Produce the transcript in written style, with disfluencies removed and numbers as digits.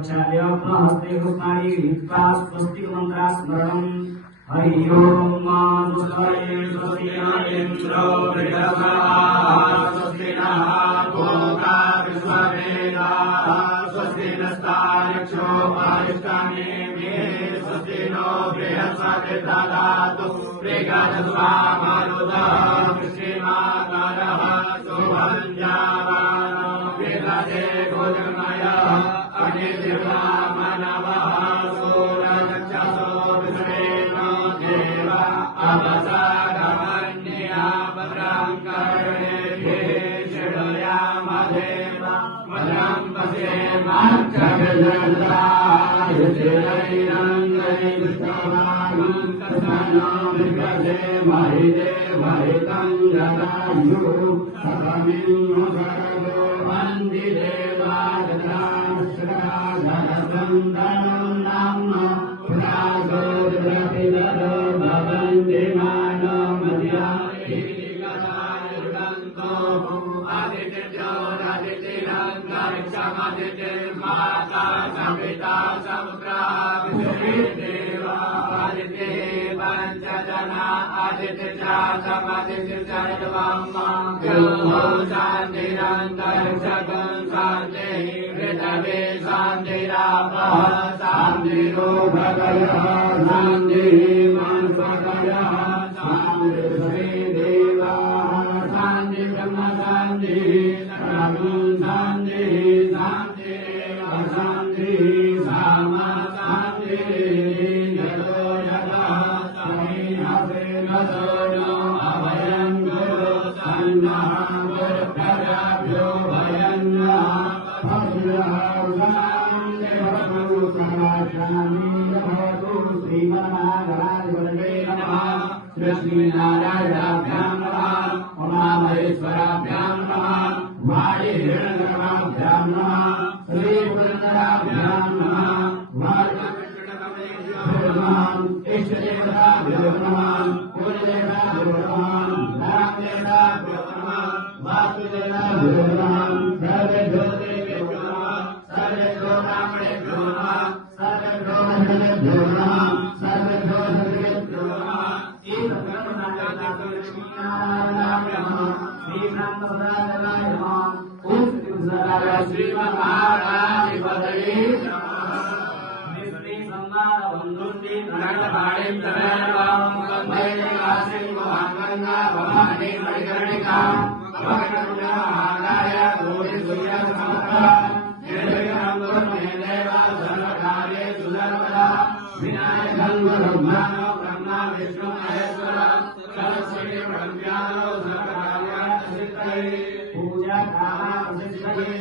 प्रक्षाल्य पुनः हस्ते पुष्पाणि गृहीत्वा स्वस्तिकमन्त्रस्मरणम् हरि ओम स्वस्ति स्वस्ति इन्द्रो वृषभाः स्वस्ति नः पूषा विश्ववेदाः स्वस्ति नस्तार्क्ष्यो अरिष्टानेमिः स्वस्ति नो बृहस्पतिर्दधातु मृगजस्वामरुतः कृष्णमाकरः सुभञ्जावानो विदधे भुजगमयः अनिर्वामनवः सूरजक्षसो विश्वेनो देव अवसादमन्या भद्रं कर्णेभिः शृणुयामदेव भद्रं पश्येमाक्षभिर्दधाय चिरैरङ्गैर्विष्णवानुं तस्मनो विद्महे महिदेवहितं जदायुः सतमिन्नु सर्वो वन्दि देवादराश्रयाधरसन्दनं नाम पुरासोदरपिदरो भवन्ति मानो मध्याहिगदायुगन्तो आदित्यज्योतिरङ्गरिक्षमदितिर्माता सविता समुद्रा विश्वेदेवा आदित्ये पञ्चजना आदित्यजातमदित्यजैवं मां शान्तिरन्तरिक्षगं शान्तिः पृथिवी शान्तिरापः शान्तिरोधकयः शान्तिः मनस्पतयः शान्तिर्देवाः शान्ति ब्रह्म शान्तिः सर्वं शान्तिः शान्तिरेव शान्तिः सामा शान्तिः यतो यदा समीहसेन सोनो अभयं गुरु सन्नः गुरुभ्यो भयं नः लक्ष्मीनारायणाभ्यां नमः उमामहेश्वराभ्यां नमः वायुहिरण्यगणाभ्यां नमः श्रीपुरन्दराभ्यां नमः इष्टदेवताभ्यो नमः कुलदेवताभ्यो नमः रामदेवताभ्यो नमः वासुदेवताभ्यो नमः सर्वेभ्यो देवेभ्यो नमः सर्वेभ्यो ब्राह्मणेभ्यो नमः सर्वेभ्यो मध्यमेभ्यो नमः सर्वेभ्यो सर्वेभ्यो नमः श्रीमन्महाराधिपतये विनायकं गुरुब्रह्मणो ब्रह्मा विष्णु महेश्वर सरस्वती ब्रह्मज्ञानो सर्वकार्याणि सिद्धये पूजा कामा प्रसिद्धये